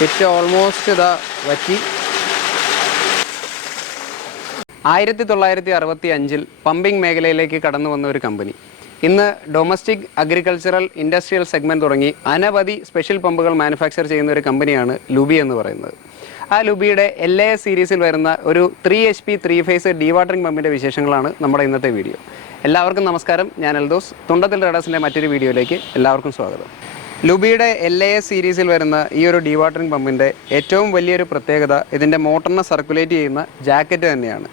Pit almost ഇതാ വറ്റി. 1965 pumping മേഖലയിലേക്ക് കടന്നു വന്ന ഒരു കമ്പനി ഇന്ന് ഡൊമസ്റ്റിക് അഗ്രികൾച്ചറൽ ഇൻഡസ്ട്രിയൽ സെഗ്മെൻറ്റ് തുടങ്ങി അനവധി സ്പെഷ്യൽ പമ്പുകൾ മാനുഫാക്ചർ ചെയ്യുന്ന ഒരു കമ്പനിയാണ് ലുബി എന്ന് പറയുന്നത്. ആ ലുബിയുടെ LAS സീരീസിൽ വരുന്ന ഒരു 3 HP 3 ഫേസ് ഡീവാട്ടറിംഗ് പമ്പിൻ്റെ വിശേഷങ്ങളാണ് നമ്മുടെ ഇന്നത്തെ വീഡിയോ. എല്ലാവർക്കും നമസ്കാരം, ഞാൻ എൽദോസ്. തുണ്ടത്തിൽ റഡാസിൻ്റെ മറ്റൊരു വീഡിയോയിലേക്ക് എല്ലാവർക്കും സ്വാഗതം. ലുബിയുടെ LAS സീരീസിൽ വരുന്ന ഈ ഒരു ഡീവാട്ടറിംഗ് പമ്പിൻ്റെ ഏറ്റവും വലിയൊരു പ്രത്യേകത ഇതിൻ്റെ മോട്ടറിനെ സർക്കുലേറ്റ് ചെയ്യുന്ന ജാക്കറ്റ് തന്നെയാണ്.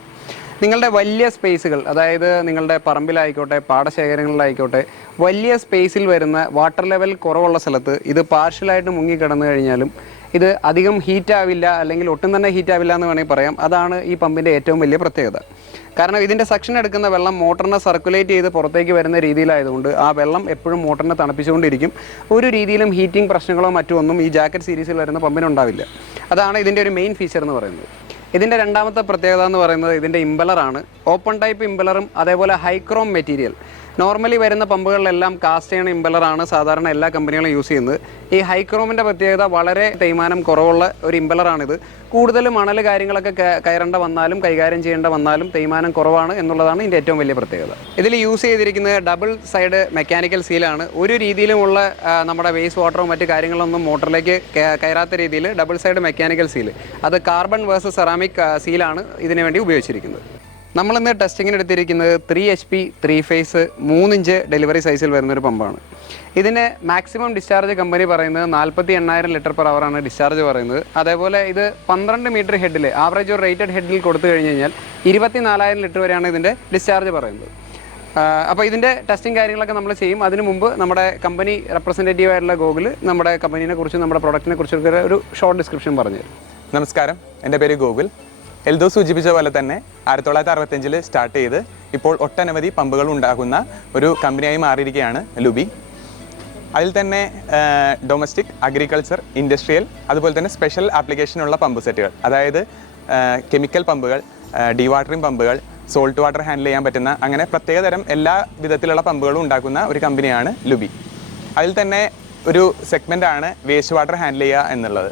നിങ്ങളുടെ വലിയ സ്പേസുകൾ, അതായത് നിങ്ങളുടെ പറമ്പിലായിക്കോട്ടെ പാടശേഖരങ്ങളിലായിക്കോട്ടെ വലിയ സ്പേസിൽ വരുന്ന വാട്ടർ ലെവൽ കുറവുള്ള സ്ഥലത്ത് ഇത് പാർഷ്യലായിട്ട് മുങ്ങിക്കിടന്നു കഴിഞ്ഞാലും ഇത് അധികം ഹീറ്റാവില്ല, അല്ലെങ്കിൽ ഒട്ടും തന്നെ ഹീറ്റാവില്ല എന്ന് വേണമെങ്കിൽ പറയാം. അതാണ് ഈ പമ്പിൻ്റെ ഏറ്റവും വലിയ പ്രത്യേകത. കാരണം ഇതിൻ്റെ സെക്ഷൻ എടുക്കുന്ന വെള്ളം മോട്ടറിനെ സർക്കുലേറ്റ് ചെയ്ത് പുറത്തേക്ക് വരുന്ന രീതിയിലായതുകൊണ്ട് ആ വെള്ളം എപ്പോഴും മോട്ടറിനെ തണുപ്പിച്ചുകൊണ്ടിരിക്കും. ഒരു രീതിയിലും ഹീറ്റിംഗ് പ്രശ്നങ്ങളോ മറ്റോ ഒന്നും ഈ ജാക്കറ്റ് സീരീസിൽ വരുന്ന പമ്പിനുണ്ടാവില്ല. അതാണ് ഇതിൻ്റെ ഒരു മെയിൻ ഫീച്ചർ എന്ന് പറയുന്നത്. ഇതിൻ്റെ രണ്ടാമത്തെ പ്രത്യേകത എന്ന് പറയുന്നത് ഇതിൻ്റെ ഇമ്പലറാണ്. ഓപ്പൺ ടൈപ്പ് ഇമ്പലറും അതേപോലെ ഹൈക്രോം മെറ്റീരിയൽ. നോർമലി വരുന്ന പമ്പുകളിലെല്ലാം കാസ്റ്റ് ചെയ്യണ ഇമ്പലറാണ് സാധാരണ എല്ലാ കമ്പനികളും യൂസ് ചെയ്യുന്നത്. ഈ ഹൈക്രോമിൻ്റെ പ്രത്യേകത വളരെ തേയ്മാനം കുറവുള്ള ഒരു ഇമ്പലറാണിത്. കൂടുതൽ മണൽ കാര്യങ്ങളൊക്കെ കയറേണ്ട വന്നാലും കൈകാര്യം ചെയ്യേണ്ട വന്നാലും തേയ്മാനം കുറവാണ് എന്നുള്ളതാണ് ഇതിൻ്റെ ഏറ്റവും വലിയ പ്രത്യേകത. ഇതിൽ യൂസ് ചെയ്തിരിക്കുന്നത് ഡബിൾ സൈഡ് മെക്കാനിക്കൽ സീലാണ്. ഒരു രീതിയിലുമുള്ള നമ്മുടെ വേസ്റ്റ് വാട്ടറോ മറ്റു കാര്യങ്ങളൊന്നും മോട്ടറിലേക്ക് കയറാത്ത രീതിയിൽ ഡബിൾ സൈഡ് മെക്കാനിക്കൽ സീൽ, അത് കാർബൺ വേഴ്സസ് സെറാമിക് സീലാണ് ഇതിനു വേണ്ടി ഉപയോഗിച്ചിരിക്കുന്നത്. നമ്മളിന്ന് ടെസ്റ്റിങ്ങിന് എടുത്തിരിക്കുന്നത് 3 HP 3 ഫേസ് 3 ഇഞ്ച് ഡെലിവറി സൈസിൽ വരുന്നൊരു പമ്പാണ്. ഇതിന് മാക്സിമം ഡിസ്ചാർജ് കമ്പനി പറയുന്നത് 48,000 ലിറ്റർ പെർ അവറാണ് ഡിസ്ചാർജ് പറയുന്നത്. അതേപോലെ ഇത് 12 മീറ്റർ ഹെഡിൽ ആവറേജ് ഒരു റേറ്റഡ് ഹെഡിൽ കൊടുത്തു കഴിഞ്ഞ് കഴിഞ്ഞാൽ 24,000 ലിറ്റർ വരെയാണ് ഇതിൻ്റെ ഡിസ്ചാർജ് പറയുന്നത്. അപ്പോൾ ഇതിൻ്റെ ടെസ്റ്റിംഗ് കാര്യങ്ങളൊക്കെ നമ്മൾ ചെയ്യും. അതിനു മുമ്പ് നമ്മുടെ കമ്പനി റെപ്രസെൻറ്റേറ്റീവ് ആയിട്ടുള്ള ഗോകുൽ നമ്മുടെ കമ്പനീനെ കുറിച്ചും നമ്മുടെ പ്രൊഡക്റ്റിനെ കുറിച്ചൊക്കെ ഒരു ഷോർട്ട് ഡിസ്ക്രിപ്ഷൻ പറഞ്ഞു തരും. നമസ്കാരം, എൻ്റെ പേര് ഗോകുൽ. എൽദോ സൂചിപ്പിച്ച പോലെ തന്നെ 1965 സ്റ്റാർട്ട് ചെയ്ത് ഇപ്പോൾ ഒട്ടനവധി പമ്പുകൾ ഉണ്ടാക്കുന്ന ഒരു കമ്പനിയായി മാറിയിരിക്കുകയാണ് ലുബി. അതിൽ തന്നെ ഡൊമസ്റ്റിക്, അഗ്രികൾച്ചർ, ഇൻഡസ്ട്രിയൽ, അതുപോലെ തന്നെ സ്പെഷ്യൽ ആപ്ലിക്കേഷനുള്ള പമ്പ് സെറ്റുകൾ, അതായത് കെമിക്കൽ പമ്പുകൾ, ഡീവാട്ടറിംഗ് പമ്പുകൾ, സോൾട്ട് വാട്ടർ ഹാൻഡിൽ ചെയ്യാൻ പറ്റുന്ന അങ്ങനെ പ്രത്യേകതരം എല്ലാ വിധത്തിലുള്ള പമ്പുകളും ഉണ്ടാക്കുന്ന ഒരു കമ്പനിയാണ് ലുബി. അതിൽ തന്നെ ഒരു സെഗ്മെൻ്റാണ് വേസ്റ്റ് വാട്ടർ ഹാൻഡിൽ ചെയ്യുക എന്നുള്ളത്.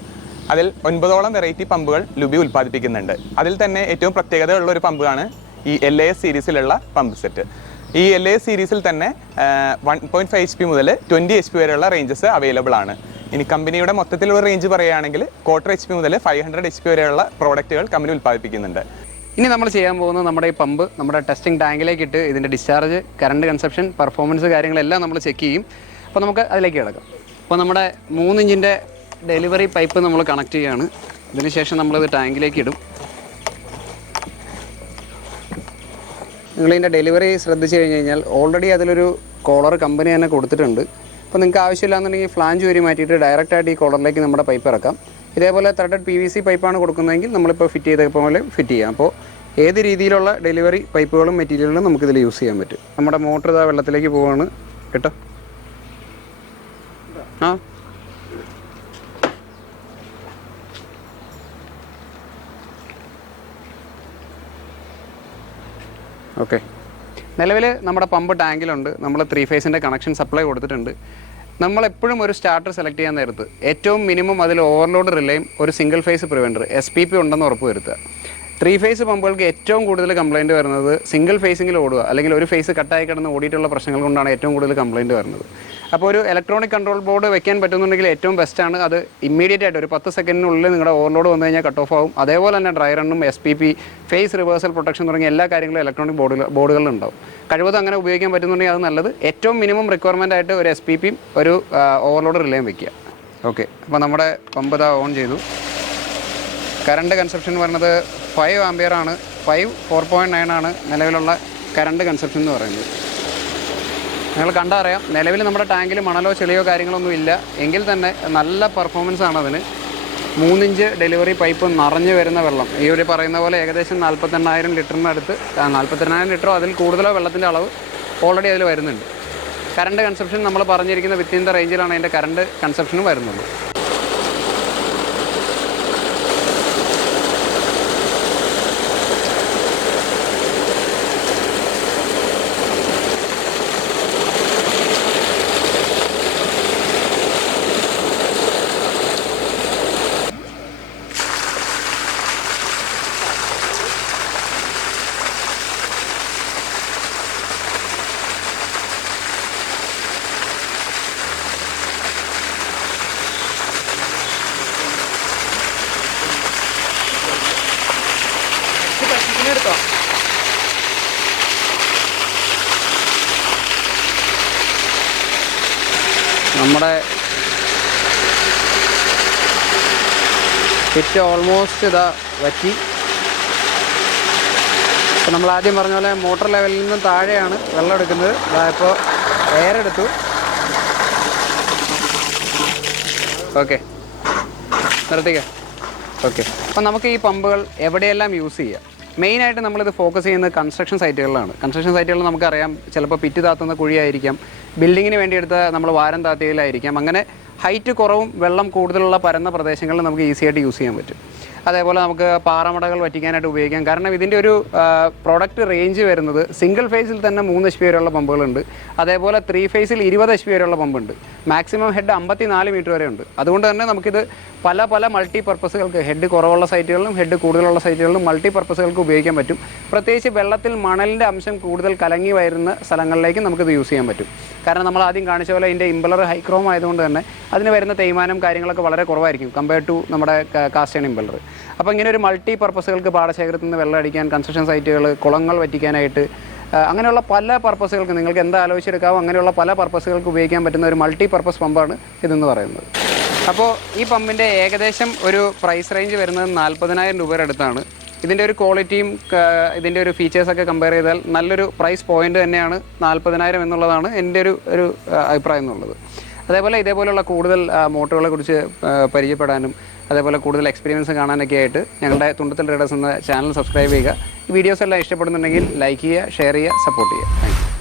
അതിൽ 9ഓളം വെറൈറ്റി പമ്പുകൾ ലുബി ഉൽപ്പാദിപ്പിക്കുന്നുണ്ട്. അതിൽ തന്നെ ഏറ്റവും പ്രത്യേകതയുള്ള ഒരു പമ്പാണ് ഈ LAS സീരീസിലുള്ള പമ്പ് സെറ്റ്. ഈ LAS സീരീസിൽ തന്നെ 1.5 HP മുതൽ 20 HP വരെയുള്ള റേഞ്ചസ് അവൈലബിൾ ആണ്. ഇനി കമ്പനിയുടെ മൊത്തത്തിലുള്ള റേഞ്ച് പറയുകയാണെങ്കിൽ 1/4 HP മുതൽ 500 HP വരെയുള്ള പ്രോഡക്റ്റുകൾ കമ്പനി ഉൽപ്പാദിപ്പിക്കുന്നുണ്ട്. ഇനി നമ്മൾ ചെയ്യാൻ പോകുന്നത് നമ്മുടെ ഈ പമ്പ് നമ്മുടെ ടെസ്റ്റിംഗ് ടാങ്കിലേക്ക് ഇട്ട് ഇതിൻ്റെ ഡിസ്ചാർജ്, കറണ്ട് കൺസപ്ഷൻ, പെർഫോമൻസ് കാര്യങ്ങളെല്ലാം നമ്മൾ ചെക്ക് ചെയ്യും. അപ്പോൾ നമുക്ക് അതിലേക്ക് കിടക്കാം. അപ്പോൾ നമ്മുടെ 3 ഇഞ്ചിൻ്റെ ഡെലിവറി പൈപ്പ് നമ്മൾ കണക്ട് ചെയ്യുകയാണ്. ഇതിനുശേഷം നമ്മളിത് ടാങ്കിലേക്ക് ഇടും. നിങ്ങളിതിൻ്റെ ഡെലിവറി ശ്രദ്ധിച്ചു കഴിഞ്ഞ് കഴിഞ്ഞാൽ ഓൾറെഡി അതിലൊരു കോളർ കമ്പനി തന്നെ കൊടുത്തിട്ടുണ്ട്. അപ്പോൾ നിങ്ങൾക്ക് ആവശ്യമില്ലാന്നുണ്ടെങ്കിൽ ഫ്ലാഞ്ച് വരി മാറ്റിയിട്ട് ഡയറക്റ്റായിട്ട് ഈ കോളറിലേക്ക് നമ്മുടെ പൈപ്പ് ഇറക്കാം. ഇതേപോലെ ത്രെഡഡ് PVC പൈപ്പാണ് കൊടുക്കുന്നതെങ്കിൽ നമ്മളിപ്പോൾ ഫിറ്റ് ചെയ്ത പോലെ ഫിറ്റ് ചെയ്യാം. അപ്പോൾ ഏത് രീതിയിലുള്ള ഡെലിവറി പൈപ്പുകളും മെറ്റീരിയലുകളും നമുക്കിതിൽ യൂസ് ചെയ്യാൻ പറ്റും. നമ്മുടെ മോട്ടർ ഇതാ വെള്ളത്തിലേക്ക് പോവുകയാണ് കേട്ടോ. ഓക്കെ, നിലവിൽ നമ്മുടെ പമ്പ് ടാങ്കിലുണ്ട്. നമ്മൾ 3 ഫേസിൻ്റെ കണക്ഷൻ സപ്ലൈ കൊടുത്തിട്ടുണ്ട്. നമ്മളെപ്പോഴും ഒരു സ്റ്റാർട്ടർ സെലക്ട് ചെയ്യാൻ നേരത്ത് ഏറ്റവും മിനിമം അതിൽ ഓവർലോഡ് റിലേയും ഒരു സിംഗിൾ ഫേസ് പ്രിവെൻറ്റർ SPP ഉണ്ടെന്ന് ഉറപ്പ് വരുത്തുക. 3 ഫേസ് പമ്പുകൾക്ക് ഏറ്റവും കൂടുതൽ കംപ്ലയിൻറ്റ് വരുന്നത് സിംഗിൾ ഫേസിങ്ങിൽ ഓടുക, അല്ലെങ്കിൽ ഒരു ഫേസ് കട്ടായി കിടന്ന് ഓടിയിട്ടുള്ള പ്രശ്നങ്ങൾ കൊണ്ടാണ് ഏറ്റവും കൂടുതൽ കംപ്ലയിൻറ്റ് വരുന്നത്. അപ്പോൾ ഒരു ഇലക്ട്രോണിക് കൺട്രോൾ ബോർഡ് വെക്കാൻ പറ്റുന്നുണ്ടെങ്കിൽ ഏറ്റവും ബെസ്റ്റാണ്. അത് ഇമ്മീഡിയറ്റ് ആയിട്ട് ഒരു 10 സെക്കൻഡിനുള്ളിൽ നിങ്ങളുടെ ഓവർലോഡ് വന്നു കഴിഞ്ഞാൽ കട്ട് ഓഫ് ആവും. അതേപോലെ തന്നെ ഡ്രൈ റണ്ണും SPP, ഫേസ് റിവേഴ്സൽ പ്രൊട്ടക്ഷൻ തുടങ്ങിയ എല്ലാ കാര്യങ്ങളും ഇലക്ട്രോണിക് ബോർഡുകളിലുണ്ടാവും. കഴിവതും അങ്ങനെ ഉപയോഗിക്കാൻ പറ്റുന്നുണ്ടെങ്കിൽ അത് നല്ലത്. ഏറ്റവും മിനിമം റിക്വയർമെൻ്റ് ആയിട്ട് ഒരു SPPയും ഒരു ഓവർലോഡ് റിലേയും വെക്കുക. ഓക്കെ, അപ്പോൾ നമ്മുടെ പമ്പ് ഇതാ ഓൺ ചെയ്തു. കറണ്ട് കൺസപ്ഷൻ വരുന്നത് 5 ആംപിയർ ആണ്. 4.9 ആണ് നിലവിലുള്ള കറണ്ട് കൺസപ്ഷൻ എന്ന് പറയുന്നത്. നിങ്ങൾ കണ്ടാൽ അറിയാം, നിലവിൽ നമ്മുടെ ടാങ്കിൽ മണലോ ചെളിയോ കാര്യങ്ങളൊന്നും ഇല്ല. എങ്കിൽ തന്നെ നല്ല പെർഫോമൻസ് ആണ് അതിന്. 3 ഇഞ്ച് ഡെലിവറി പൈപ്പ് നിറഞ്ഞു വരുന്ന വെള്ളം ഈ ഒരു പറയുന്ന പോലെ ഏകദേശം 48,000 ലിറ്ററിനടുത്ത്, 48,000 ലിറ്ററോ അതിൽ കൂടുതലോ വെള്ളത്തിൻ്റെ അളവ് ഓൾറെഡി അതിൽ വരുന്നുണ്ട്. കറണ്ട് കൺസപ്ഷൻ നമ്മൾ പറഞ്ഞിരിക്കുന്ന വിത്തിൻ ദ റേഞ്ചിലാണ് അതിൻ്റെ കറണ്ട് കൺസപ്ഷനും വരുന്നത്. നമ്മുടെ പിറ്റ് ഓൾമോസ്റ്റ് ഇതാ വറ്റി. ഇപ്പോൾ നമ്മൾ ആദ്യം പറഞ്ഞ പോലെ മോട്ടർ ലെവലിൽ നിന്നും താഴെയാണ് വെള്ളം എടുക്കുന്നത്. ഇപ്പോൾ എയർ എടുത്തു. ഓക്കെ, നിർത്തിക്കാം. ഓക്കെ, അപ്പോൾ നമുക്ക് ഈ പമ്പുകൾ എവിടെയെല്ലാം യൂസ് ചെയ്യാം? മെയിനായിട്ട് നമ്മളിത് ഫോക്കസ് ചെയ്യുന്നത് കൺസ്ട്രക്ഷൻ സൈറ്റുകളിലാണ്. കൺസ്ട്രക്ഷൻ സൈറ്റുകളിൽ നമുക്കറിയാം, ചിലപ്പോൾ പിറ്റ് താത്തുന്ന കുഴിയായിരിക്കാം, ബിൽഡിങ്ങിന് വേണ്ടിയെടുത്ത നമ്മൾ വാരം താത്തിയിലായിരിക്കാം. അങ്ങനെ ഹൈറ്റ് കുറവും വെള്ളം കൂടുതലുള്ള പരന്ന പ്രദേശങ്ങളിൽ നമുക്ക് ഈസിയായിട്ട് യൂസ് ചെയ്യാൻ പറ്റും. അതേപോലെ നമുക്ക് പാറമടകൾ വറ്റിക്കാനായിട്ട് ഉപയോഗിക്കാം. കാരണം ഇതിൻ്റെ ഒരു പ്രോഡക്റ്റ് റേഞ്ച് വരുന്നത് സിംഗിൾ ഫേസിൽ തന്നെ 3 HP വരെയുള്ള പമ്പുകളുണ്ട്. അതേപോലെ 3 ഫേസിൽ 20 HP വരെയുള്ള പമ്പുണ്ട്. മാക്സിമം ഹെഡ് 54 മീറ്റർ വരെ ഉണ്ട്. അതുകൊണ്ട് തന്നെ നമുക്കിത് പല മൾട്ടി പർപ്പസുകൾക്ക്, ഹെഡ് കുറവുള്ള സൈറ്റുകളിലും ഹെഡ് കൂടുതലുള്ള സൈറ്റുകളിലും മൾട്ടി പർപ്പസുകൾക്ക് ഉപയോഗിക്കാൻ പറ്റും. പ്രത്യേകിച്ച് വെള്ളത്തിൽ മണലിൻ്റെ അംശം കൂടുതൽ കലങ്ങി വരുന്ന സ്ഥലങ്ങളിലേക്ക് നമുക്കിത് യൂസ് ചെയ്യാൻ പറ്റും. കാരണം നമ്മൾ ആദ്യം കാണിച്ച പോലെ ഇതിൻ്റെ ഇമ്പലർ ഹൈക്രോം ആയതുകൊണ്ട് തന്നെ അതിന് വരുന്ന തേയ്മാനം കാര്യങ്ങളൊക്കെ വളരെ കുറവായിരിക്കും കമ്പയർഡ് ടു നമ്മുടെ കാസ്റ്റ് അയൺ ഇമ്പലർ. അപ്പോൾ ഇങ്ങനെ ഒരു മൾട്ടി പർപ്പസുകൾക്ക്, പാടശേഖരത്തിൽ നിന്ന് വെള്ളം അടിക്കാൻ, കൺസ്ട്രക്ഷൻ സൈറ്റുകൾ, കുളങ്ങൾ വറ്റിക്കാനായിട്ട്, അങ്ങനെയുള്ള പല പർപ്പസുകൾക്ക് നിങ്ങൾക്ക് എന്താ ആലോചിച്ചെടുക്കാവോ അങ്ങനെയുള്ള പല പർപ്പസുകൾക്ക് ഉപയോഗിക്കാൻ പറ്റുന്ന ഒരു മൾട്ടി പർപ്പസ് പമ്പാണ് ഇതെന്ന് പറയുന്നത്. അപ്പോൾ ഈ പമ്പിൻ്റെ ഏകദേശം ഒരു പ്രൈസ് റേഞ്ച് വരുന്നത് 40,000 രൂപയുടെ അടുത്താണ്. ഇതിൻ്റെ ഒരു ക്വാളിറ്റിയും ഇതിൻ്റെ ഒരു ഫീച്ചേഴ്സൊക്കെ കമ്പയർ ചെയ്താൽ നല്ലൊരു പ്രൈസ് പോയിൻ്റ് തന്നെയാണ് 40,000 എന്നുള്ളതാണ് എൻ്റെ ഒരു അഭിപ്രായം എന്നുള്ളത്. അതേപോലെ ഇതേപോലെയുള്ള കൂടുതൽ മോട്ടോറുകളെ കുറിച്ച് പരിചയപ്പെടാനും അതേപോലെ കൂടുതൽ എക്സ്പീരിയൻസ് കാണാനൊക്കെ ആയിട്ട് ഞങ്ങളുടെ തുണ്ടത്തിൽ ട്രേഡേഴ്സ് എന്ന ചാനൽ സബ്സ്ക്രൈബ് ചെയ്യുക. ഈ വീഡിയോസ് എല്ലാം ഇഷ്ടപ്പെടുന്നുണ്ടെങ്കിൽ ലൈക്ക് ചെയ്യുക, ഷെയർ ചെയ്യുക, സപ്പോർട്ട് ചെയ്യുക. Thank you.